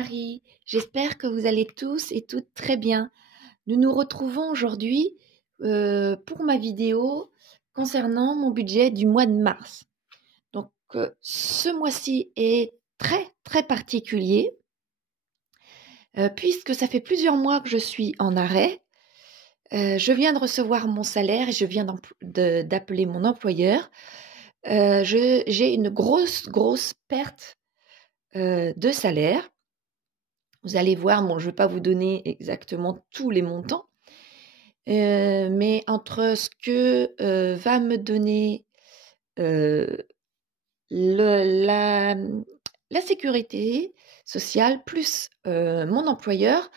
Marie, j'espère que vous allez tous et toutes très bien. Nous nous retrouvons aujourd'hui pour ma vidéo concernant mon budget du mois de mars. Donc ce mois-ci est très particulier puisque ça fait plusieurs mois que je suis en arrêt. Je viens de recevoir mon salaire et je viens d'appeler mon employeur. J'ai une grosse perte de salaire. Vous allez voir, bon, je ne vais pas vous donner exactement tous les montants, mais entre ce que va me donner la sécurité sociale plus mon employeur,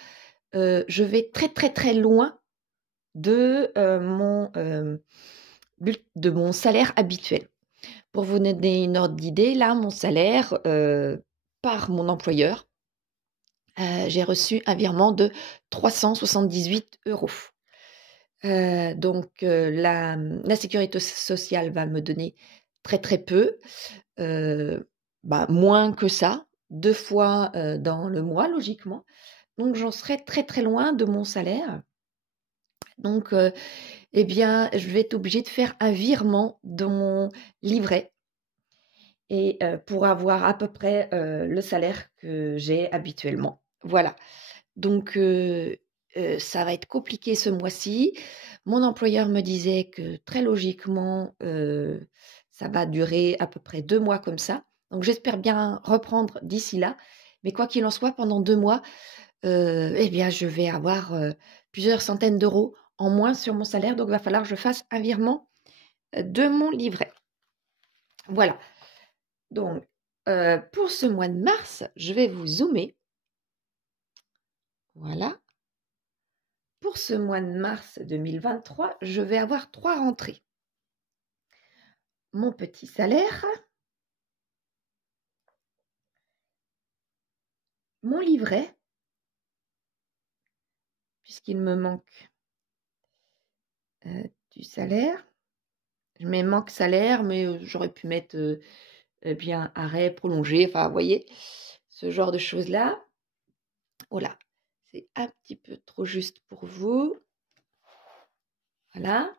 je vais très loin de mon salaire habituel. Pour vous donner une ordre d'idée, là, mon salaire par mon employeur, j'ai reçu un virement de 378 €. Donc la sécurité sociale va me donner très peu, moins que ça, 2 fois dans le mois logiquement. Donc j'en serai très loin de mon salaire. Donc eh bien, je vais être obligée de faire un virement dans mon livret et pour avoir à peu près le salaire que j'ai habituellement. Voilà. Donc ça va être compliqué ce mois-ci. Mon employeur me disait que très logiquement, ça va durer à peu près 2 mois comme ça. Donc j'espère bien reprendre d'ici là. Mais quoi qu'il en soit, pendant 2 mois, eh bien, je vais avoir plusieurs centaines d'euros en moins sur mon salaire. Donc il va falloir que je fasse un virement de mon livret. Voilà. Donc pour ce mois de mars, je vais vous zoomer. Voilà. Pour ce mois de mars 2023, je vais avoir 3 rentrées. Mon petit salaire, mon livret, puisqu'il me manque du salaire. Je mets manque salaire, mais j'aurais pu mettre bien arrêt, prolongé, enfin, vous voyez, ce genre de choses-là. Voilà, c'est un petit peu trop juste pour vous. Voilà.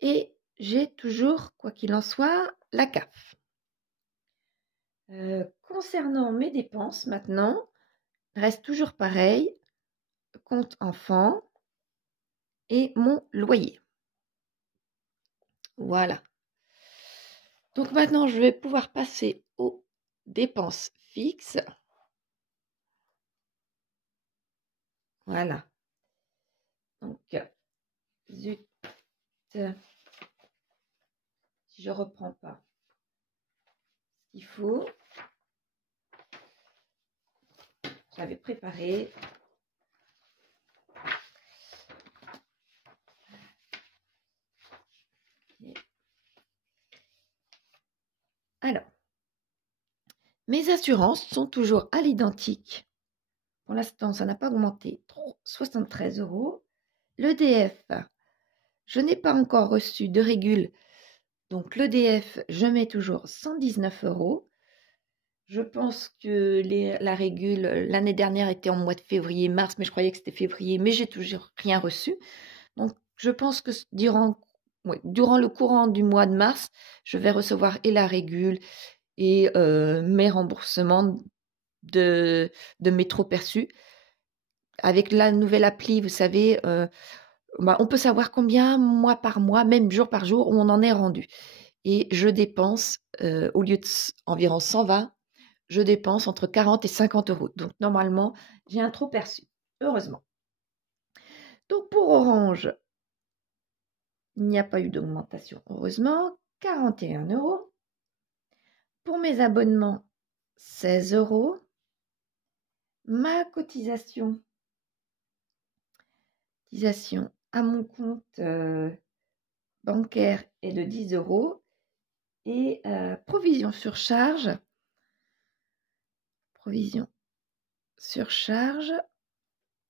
Et j'ai toujours, quoi qu'il en soit, la CAF. Concernant mes dépenses, maintenant, reste toujours pareil, compte enfant et mon loyer. Voilà. Donc maintenant, je vais pouvoir passer aux dépenses fixes. Voilà. Donc, zut, si je reprends pas ce qu'il faut, j'avais préparé. Alors, mes assurances sont toujours à l'identique. Pour l'instant, ça n'a pas augmenté. 73 €. L'EDF, je n'ai pas encore reçu de régule. Donc, l'EDF, je mets toujours 119 €. Je pense que la régule, l'année dernière, était en mois de février-mars, mais je croyais que c'était février, mais j'ai toujours rien reçu. Donc, je pense que durant le courant du mois de mars, je vais recevoir et la régule et mes remboursements de mes trop perçus. Avec la nouvelle appli, vous savez, on peut savoir combien, mois par mois, même jour par jour, où on en est rendu. Et je dépense, au lieu de environ 120, je dépense entre 40 et 50 €. Donc normalement, j'ai un trop perçu, heureusement. Donc pour Orange, il n'y a pas eu d'augmentation, heureusement, 41 €. Pour mes abonnements, 16 €. Ma cotisation à mon compte bancaire est de 10 € et provision surcharge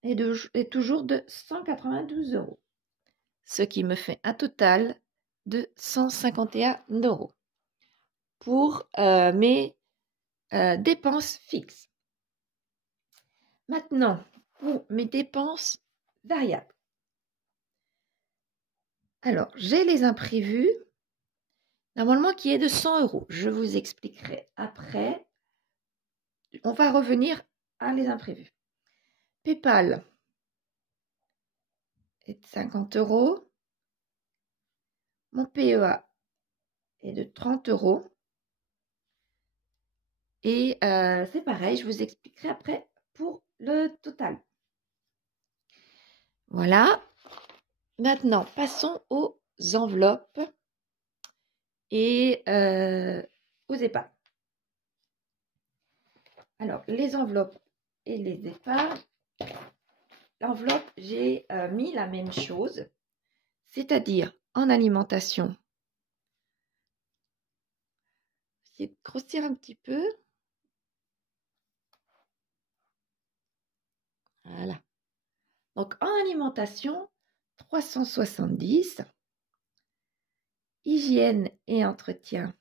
est toujours de 192 €, ce qui me fait un total de 151 € pour mes dépenses fixes. Maintenant, pour mes dépenses variables. Alors, j'ai les imprévus, normalement qui est de 100 €. Je vous expliquerai après. On va revenir à les imprévus. PayPal est de 50 €. Mon PEA est de 30 €. Et c'est pareil, je vous expliquerai après pour le total. Voilà. Maintenant, passons aux enveloppes et aux épargnes. Alors, les enveloppes et les épargnes. L'enveloppe, j'ai mis la même chose, c'est-à-dire en alimentation. Essayez de grossir un petit peu. Voilà. Donc, en alimentation, 370. Hygiène et entretien,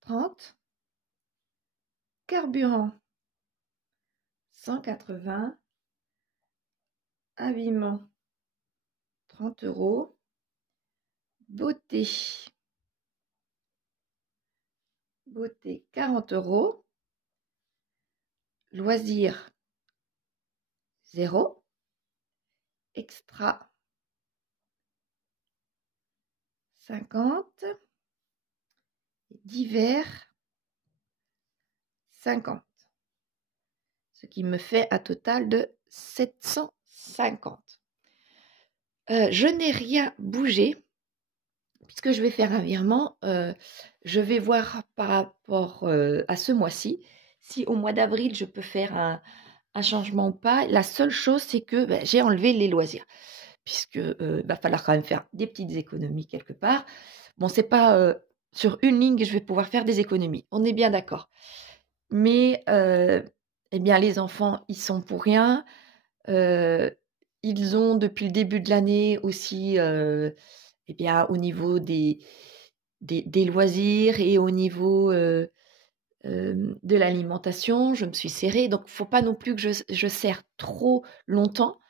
30. Carburant, 180. Habillement, 30 €. Beauté, 40 €. Loisirs, 0. Extra, 50. Divers, 50. Ce qui me fait un total de 750. Je n'ai rien bougé puisque je vais faire un virement. Je vais voir par rapport à ce mois-ci si au mois d'avril je peux faire un changement ou pas. La seule chose, c'est que j'ai enlevé les loisirs puisque va falloir quand même faire des petites économies quelque part. Bon, c'est pas sur une ligne que je vais pouvoir faire des économies. On est bien d'accord. Mais eh bien, les enfants, ils sont pour rien. Ils ont depuis le début de l'année aussi, eh bien, au niveau des loisirs et au niveau de l'alimentation, je me suis serrée. Donc, il ne faut pas non plus que je serre trop longtemps,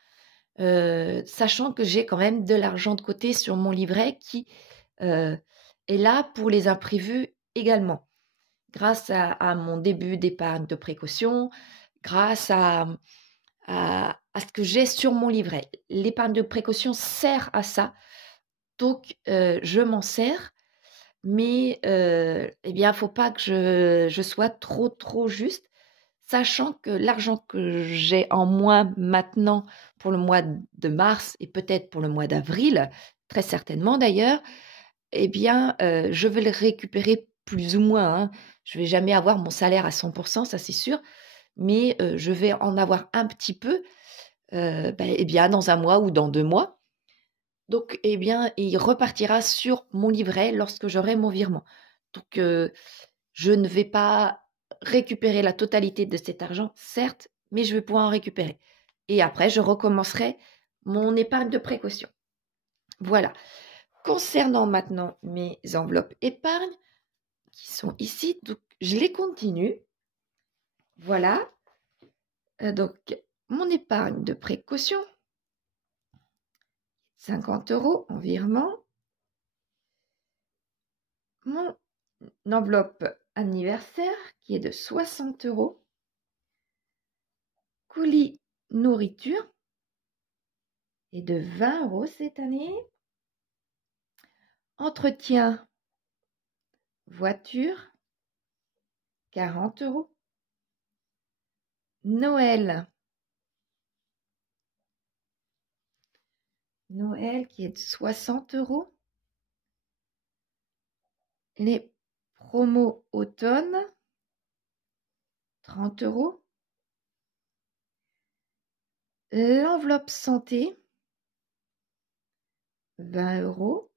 sachant que j'ai quand même de l'argent de côté sur mon livret qui est là pour les imprévus également. Grâce à mon début d'épargne de précaution, grâce à ce que j'ai sur mon livret. L'épargne de précaution sert à ça, donc je m'en sers, mais eh bien, il ne faut pas que je sois trop juste, sachant que l'argent que j'ai en moins maintenant pour le mois de mars et peut-être pour le mois d'avril, très certainement d'ailleurs, eh bien, je vais le récupérer plus ou moins, hein. Je ne vais jamais avoir mon salaire à 100%, ça c'est sûr, mais je vais en avoir un petit peu, eh bien, dans un mois ou dans 2 mois. Donc, eh bien, il repartira sur mon livret lorsque j'aurai mon virement. Donc, je ne vais pas récupérer la totalité de cet argent, certes, mais je vais pouvoir en récupérer. Et après, je recommencerai mon épargne de précaution. Voilà. Concernant maintenant mes enveloppes épargne, qui sont ici, donc je les continue. Voilà. Donc, mon épargne de précaution, 50 € en virement. Mon enveloppe anniversaire, qui est de 60 €. Colis nourriture, est de 20 € cette année. Entretien voiture, 40 €. Noël qui est de 60 €. Les promos automne, 30 €. L'enveloppe santé, 20 €.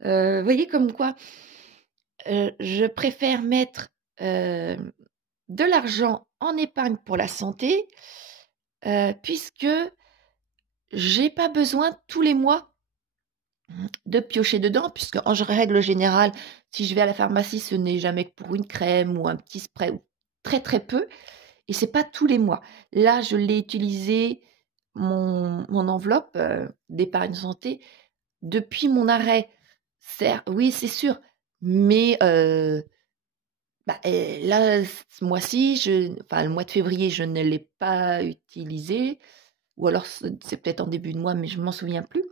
Vous voyez comme quoi je préfère mettre de l'argent en épargne pour la santé, puisque j'ai pas besoin tous les mois de piocher dedans, puisque en règle générale, si je vais à la pharmacie, ce n'est jamais que pour une crème ou un petit spray, ou très très peu. Et c'est pas tous les mois. Là, je l'ai utilisé, mon enveloppe d'épargne santé, depuis mon arrêt. Oui, c'est sûr. Mais là, ce mois-ci, le mois de février, je ne l'ai pas utilisé. Ou alors, c'est peut-être en début de mois, mais je ne m'en souviens plus.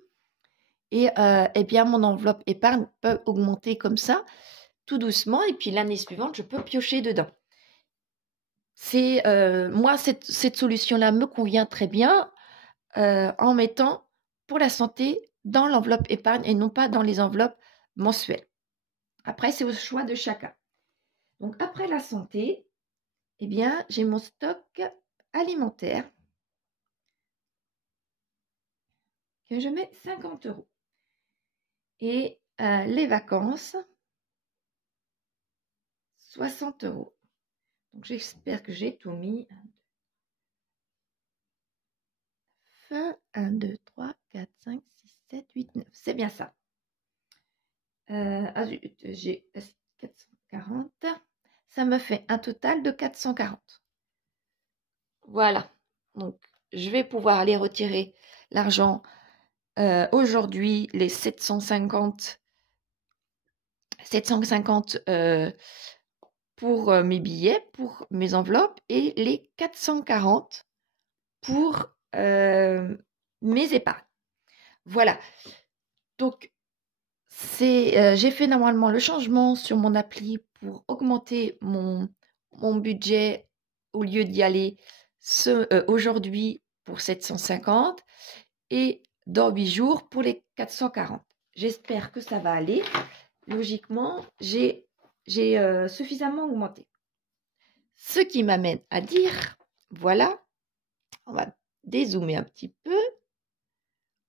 Et eh bien, mon enveloppe épargne peut augmenter comme ça, tout doucement. Et puis, l'année suivante, je peux piocher dedans. Moi, cette solution-là me convient très bien en mettant pour la santé dans l'enveloppe épargne et non pas dans les enveloppes mensuelles. Après, c'est au choix de chacun. Donc, après la santé, eh bien, j'ai mon stock alimentaire que je mets 50 €. Et les vacances, 60 €. Donc, j'espère que j'ai tout mis. 1, 2, 3, 4, 5, 6, 7, 8, 9. C'est bien ça. J'ai 440. Ça me fait un total de 440. Voilà. Donc, je vais pouvoir aller retirer l'argent aujourd'hui, les 750 pour mes billets, pour mes enveloppes, et les 440 pour mes épargnes. Voilà. Donc, j'ai fait normalement le changement sur mon appli pour augmenter mon budget au lieu d'y aller aujourd'hui pour 750 et dans 8 jours pour les 440. J'espère que ça va aller. Logiquement, j'ai suffisamment augmenté. Ce qui m'amène à dire, voilà, on va dézoomer un petit peu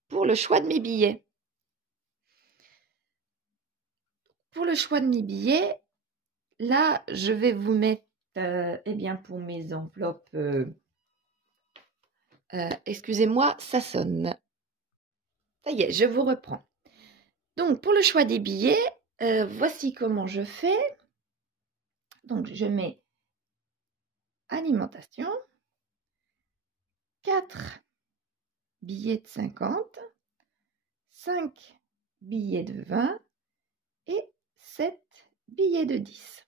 pour le choix de mes billets. Pour le choix de mes billets, là, je vais vous mettre, eh bien, pour mes enveloppes, excusez-moi, ça sonne. Ça y est, je vous reprends. Donc, pour le choix des billets, voici comment je fais. Donc, je mets alimentation, 4 billets de 50, 5 billets de 20 et 7 billets de 10.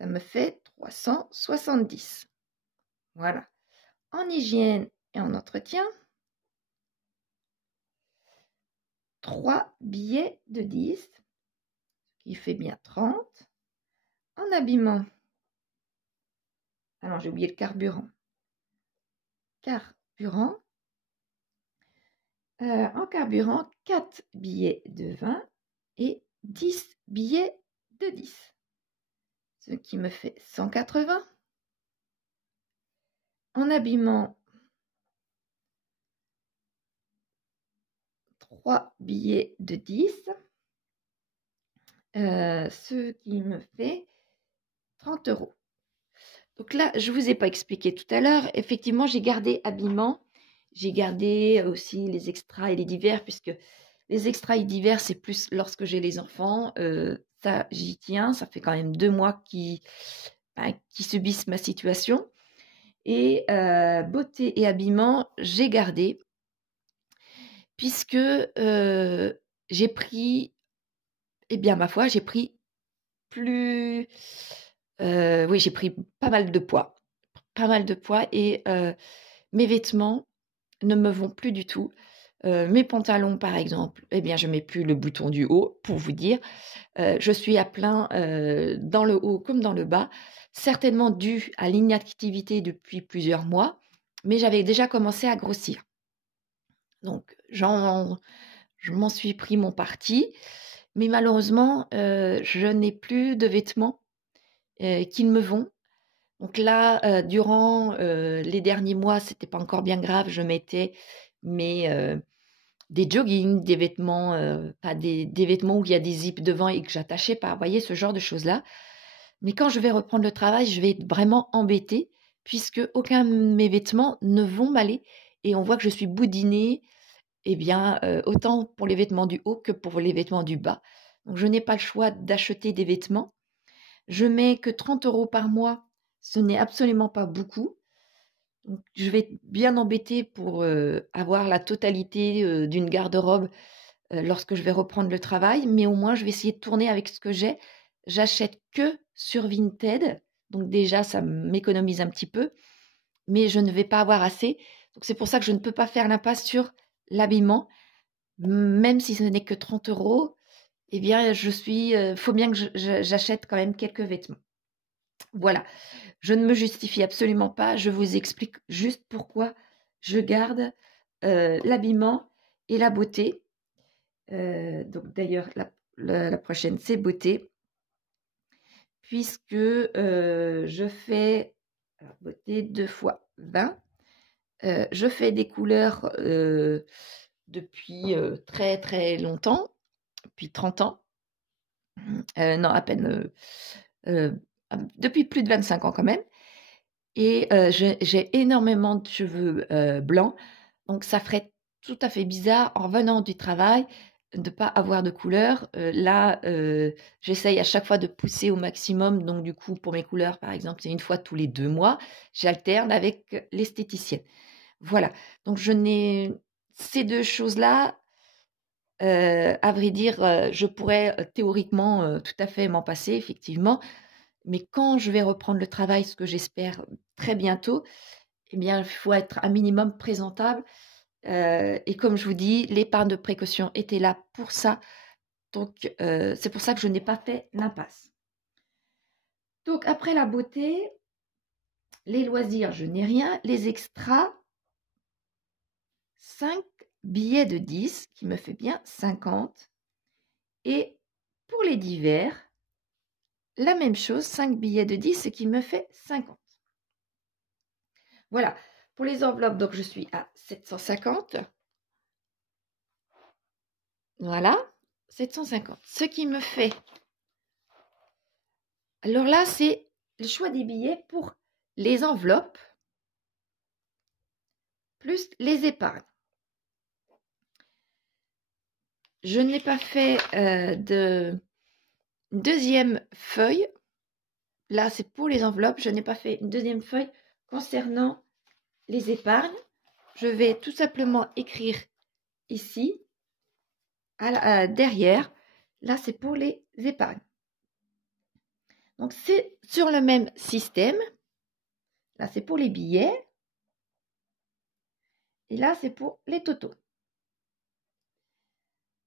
Ça me fait 370. Voilà. En hygiène et en entretien, 3 billets de 10, ce qui fait bien 30. En habillement, alors j'ai oublié le carburant. En carburant, 4 billets de 20 et 10 billets de 10, ce qui me fait 180. En habillement, 3 billets de 10, ce qui me fait 30 €. Donc là, je ne vous ai pas expliqué tout à l'heure. Effectivement, j'ai gardé habillement. J'ai gardé aussi les extras et les divers, puisque les extras et divers, c'est plus lorsque j'ai les enfants. Ça, j'y tiens. Ça fait quand même 2 mois qui subissent ma situation. Et beauté et habillement, j'ai gardé, puisque j'ai pris, eh bien, ma foi, j'ai pris oui, j'ai pris pas mal de poids. Et mes vêtements ne me vont plus du tout. Mes pantalons, par exemple, eh bien, je ne mets plus le bouton du haut, pour vous dire. Je suis à plein dans le haut comme dans le bas, certainement dû à l'inactivité depuis plusieurs mois, mais j'avais déjà commencé à grossir. Donc, je m'en suis pris mon parti, mais malheureusement, je n'ai plus de vêtements qui me vont. Donc là, durant les derniers mois, c'était pas encore bien grave, je mettais des joggings, des vêtements, des vêtements où il y a des zips devant et que j'attachais pas, vous voyez, ce genre de choses-là. Mais quand je vais reprendre le travail, je vais être vraiment embêtée, puisque aucun de mes vêtements ne vont m'aller. Et on voit que je suis boudinée, eh bien, autant pour les vêtements du haut que pour les vêtements du bas. Donc je n'ai pas le choix d'acheter des vêtements. Je mets que 30 € par mois Ce n'est absolument pas beaucoup. Donc, je vais être bien embêtée pour avoir la totalité d'une garde-robe lorsque je vais reprendre le travail, mais au moins je vais essayer de tourner avec ce que j'ai. J'achète que sur Vinted, donc déjà ça m'économise un petit peu, mais je ne vais pas avoir assez. Donc c'est pour ça que je ne peux pas faire l'impasse sur l'habillement, même si ce n'est que 30 €. Eh bien, faut bien que j'achète quand même quelques vêtements. Voilà, je ne me justifie absolument pas, je vous explique juste pourquoi je garde l'habillement et la beauté. Donc d'ailleurs, la prochaine, c'est beauté, puisque je fais beauté 2 fois 20. Je fais des couleurs depuis très très longtemps, depuis 30 ans. Non, à peine, depuis plus de 25 ans quand même. Et j'ai énormément de cheveux blancs, donc ça ferait tout à fait bizarre en revenant du travail de ne pas avoir de couleur. Là, j'essaye à chaque fois de pousser au maximum, donc du coup pour mes couleurs par exemple c'est une fois tous les 2 mois, j'alterne avec l'esthéticienne. Voilà, donc je n'ai ces 2 choses-là, à vrai dire, je pourrais théoriquement tout à fait m'en passer effectivement, mais quand je vais reprendre le travail, ce que j'espère très bientôt, eh bien, il faut être un minimum présentable. Et comme je vous dis, l'épargne de précaution était là pour ça. Donc, c'est pour ça que je n'ai pas fait l'impasse. Donc, après la beauté, les loisirs, je n'ai rien. Les extras, 5 billets de 10, qui me fait bien 50. Et pour les divers, la même chose, 5 billets de 10, ce qui me fait 50. Voilà, pour les enveloppes, donc je suis à 750. Voilà, 750. Ce qui me fait... Alors là, c'est le choix des billets pour les enveloppes plus les épargnes. Je n'ai pas fait de deuxième feuille. Là, c'est pour les enveloppes. Je n'ai pas fait une deuxième feuille concernant les épargnes. Je vais tout simplement écrire ici, derrière. Là, c'est pour les épargnes. Donc, c'est sur le même système. Là, c'est pour les billets. Et là, c'est pour les totaux.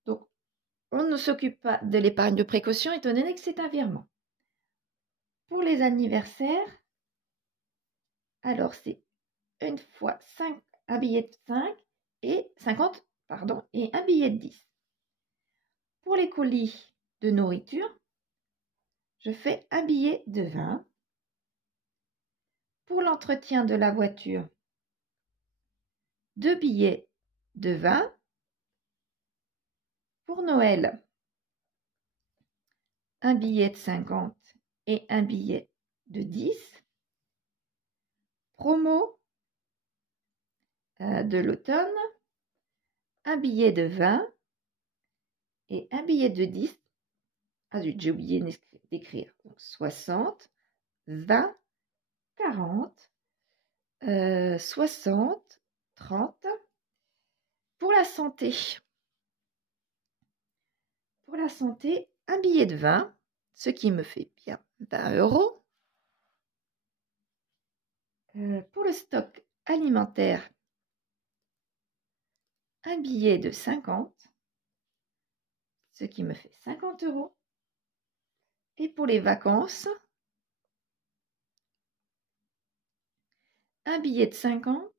Donc, on ne s'occupe pas de l'épargne de précaution étant donné que c'est un virement. Pour les anniversaires, alors c'est une fois 5, un billet de 5 et 50, pardon, et un billet de 10. Pour les colis de nourriture, je fais un billet de 20. Pour l'entretien de la voiture, 2 billets de 20. Pour Noël, un billet de 50 et un billet de 10. Promo de l'automne, un billet de 20 et un billet de 10. Ah zut, j'ai oublié d'écrire. 60, 20, 40, 60, 30. Pour la santé, un billet de 20, ce qui me fait bien 20 €. Pour le stock alimentaire, un billet de 50, ce qui me fait 50 €. Et pour les vacances, un billet de 50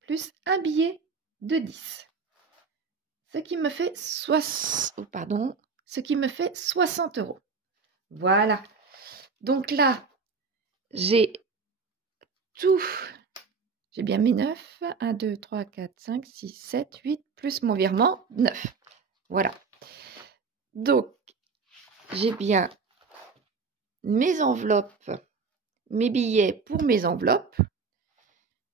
plus un billet de 10. Ce qui me fait 60 €. Voilà. Donc là, j'ai tout. J'ai bien mis 9. 1, 2, 3, 4, 5, 6, 7, 8, plus mon virement, 9. Voilà. Donc, j'ai bien mes enveloppes, mes billets pour mes enveloppes.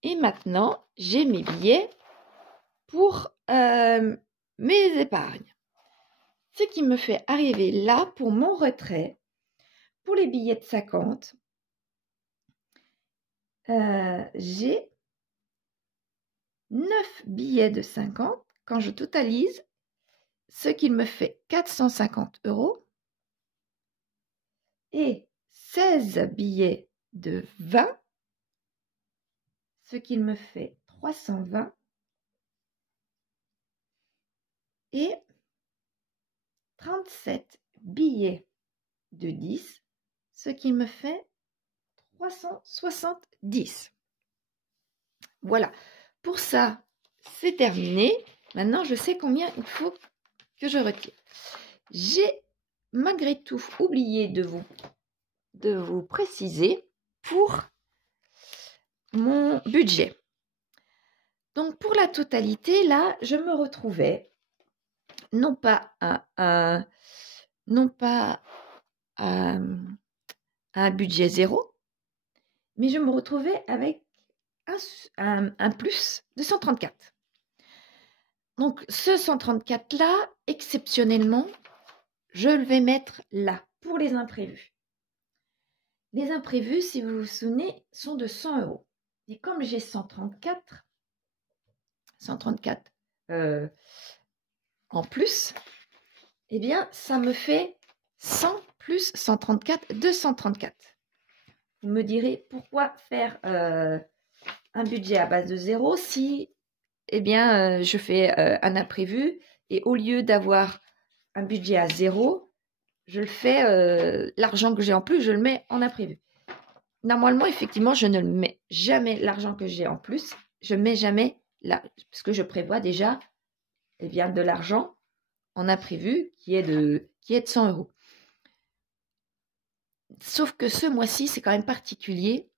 Et maintenant, j'ai mes billets pour mes épargnes. Ce qui me fait arriver là pour mon retrait, pour les billets de 50. j'ai 9 billets de 50. Quand je totalise, ce qui me fait 450 € et 16 billets de 20, ce qui me fait 320 et 37 billets de 10, ce qui me fait 370. Voilà, pour ça, c'est terminé. Maintenant, je sais combien il faut que je retire. J'ai malgré tout oublié de vous préciser pour mon budget. Donc, pour la totalité, là, je me retrouvais non pas à un budget zéro, mais je me retrouvais avec un plus de 134. Donc, ce 134-là, exceptionnellement, je le vais mettre là, pour les imprévus. Les imprévus, si vous vous souvenez, sont de 100 €. Et comme j'ai 134 en plus, eh bien, ça me fait 100 plus 134, 234. Vous me direz, pourquoi faire un budget à base de 0 si, eh bien, je fais un imprévu et au lieu d'avoir un budget à 0, je le fais, l'argent que j'ai en plus, je le mets en imprévu. Normalement, effectivement, je ne mets jamais l'argent que j'ai en plus. Je ne mets jamais là, parce que je prévois déjà eh bien, de l'argent en imprévu qui est de 100 €. Sauf que ce mois-ci, c'est quand même particulier.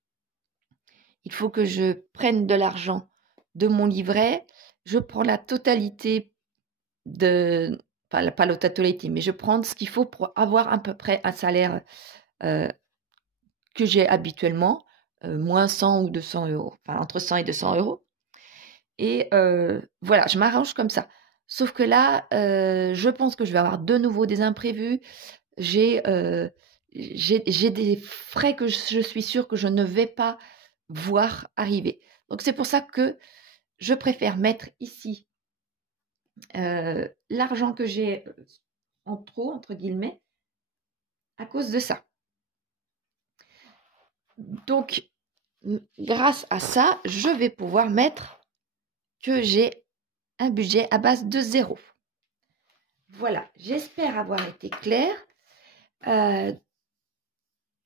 Il faut que je prenne de l'argent de mon livret. Je prends la totalité de... Enfin, pas la totalité, mais je prends ce qu'il faut pour avoir à peu près un salaire que j'ai habituellement, moins 100 ou 200 €, enfin entre 100 et 200 €. Et voilà, je m'arrange comme ça. Sauf que là, je pense que je vais avoir de nouveau des imprévus. J'ai des frais que je suis sûre que je ne vais pas voir arriver. Donc c'est pour ça que je préfère mettre ici l'argent que j'ai en trop, entre guillemets, à cause de ça. Donc, grâce à ça, je vais pouvoir mettre que j'ai un budget à base de 0. Voilà, j'espère avoir été claire.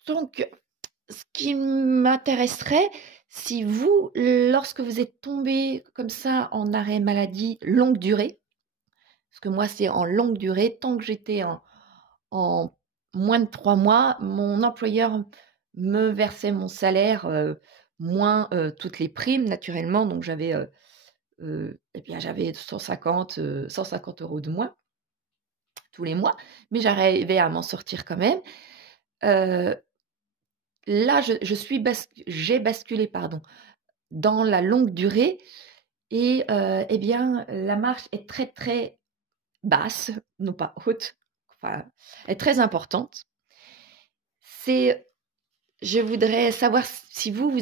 Donc, ce qui m'intéresserait, si vous, lorsque vous êtes tombé comme ça en arrêt maladie longue durée, parce que moi c'est en longue durée, tant que j'étais en moins de 3 mois, mon employeur me versait mon salaire moins toutes les primes naturellement, donc j'avais eh bien j'avais 150 € de moins tous les mois, mais j'arrivais à m'en sortir quand même. Là, j'ai basculé dans la longue durée et eh bien, la marche est très, très basse, non pas haute, enfin, est très importante. Je voudrais savoir si vous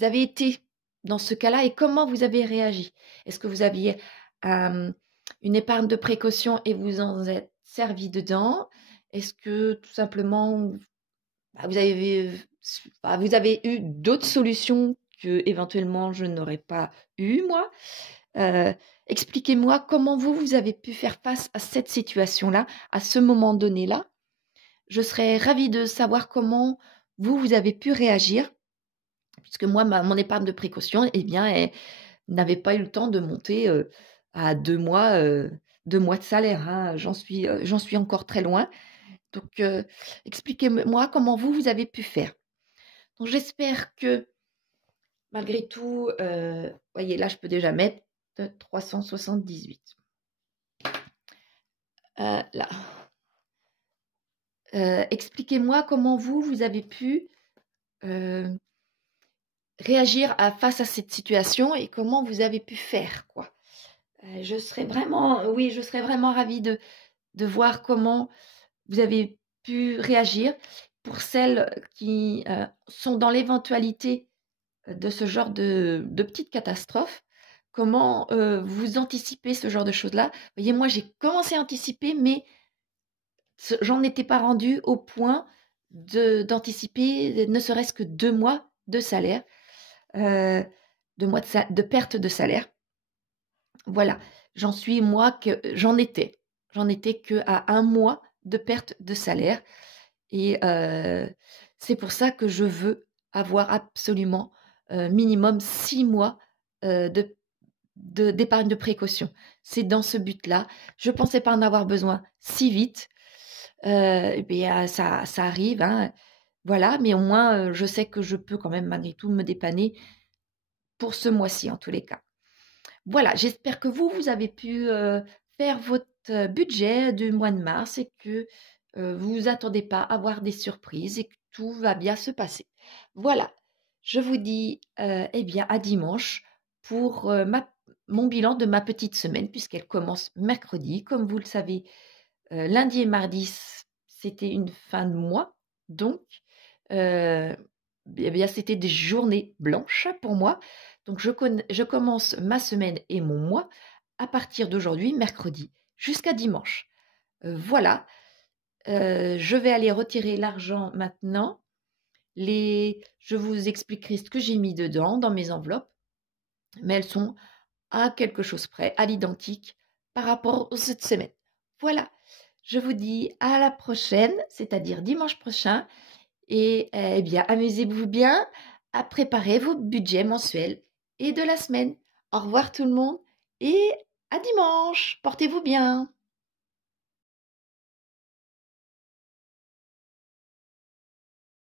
avez été dans ce cas-là et comment vous avez réagi. Est-ce que vous aviez une épargne de précaution et vous en êtes servi dedans? Est-ce que tout simplement vous avez eu d'autres solutions que éventuellement je n'aurais pas eu moi? Expliquez-moi comment vous avez pu faire face à cette situation-là, à ce moment donné-là. Je serais ravie de savoir comment vous avez pu réagir, puisque moi, mon épargne de précaution, eh bien, elle n'avait pas eu le temps de monter à 2 mois, 2 mois de salaire, hein. J'en suis encore très loin. Donc, expliquez-moi comment vous avez pu faire. Donc, j'espère que malgré tout, voyez, là, je peux déjà mettre 378. Là. Expliquez-moi comment vous avez pu réagir face à cette situation et comment vous avez pu faire, quoi. Je serais vraiment ravie de voir comment vous avez pu réagir. Pour celles qui sont dans l'éventualité de ce genre de petites catastrophes. Comment vous anticipez ce genre de choses-là? Vous voyez, moi, j'ai commencé à anticiper, mais j'en étais pas rendue au point d'anticiper ne serait-ce que 2 mois de salaire, 2 mois de perte de salaire. Voilà, j'en étais qu'à 1 mois de perte de salaire et c'est pour ça que je veux avoir absolument, minimum 6 mois, d'épargne de précaution. C'est dans ce but-là. Je pensais pas en avoir besoin si vite, et bien, ça arrive, hein, voilà, mais au moins, je sais que je peux quand même malgré tout me dépanner pour ce mois-ci en tous les cas. Voilà, j'espère que vous avez pu faire votre budget du mois de mars et que vous vous attendez pas à avoir des surprises et que tout va bien se passer. Voilà, je vous dis eh bien à dimanche pour mon bilan de ma petite semaine puisqu'elle commence mercredi. Comme vous le savez, lundi et mardi, c'était une fin de mois, donc eh bien, c'était des journées blanches pour moi. Donc, je commence ma semaine et mon mois à partir d'aujourd'hui, mercredi, jusqu'à dimanche. Voilà, je vais aller retirer l'argent maintenant. Je vous expliquerai ce que j'ai mis dedans dans mes enveloppes, mais elles sont à quelque chose près, à l'identique par rapport à cette semaine. Voilà, je vous dis à la prochaine, c'est-à-dire dimanche prochain. Et eh bien, amusez-vous bien à préparer vos budgets mensuels et de la semaine. Au revoir tout le monde et à dimanche. Portez-vous bien.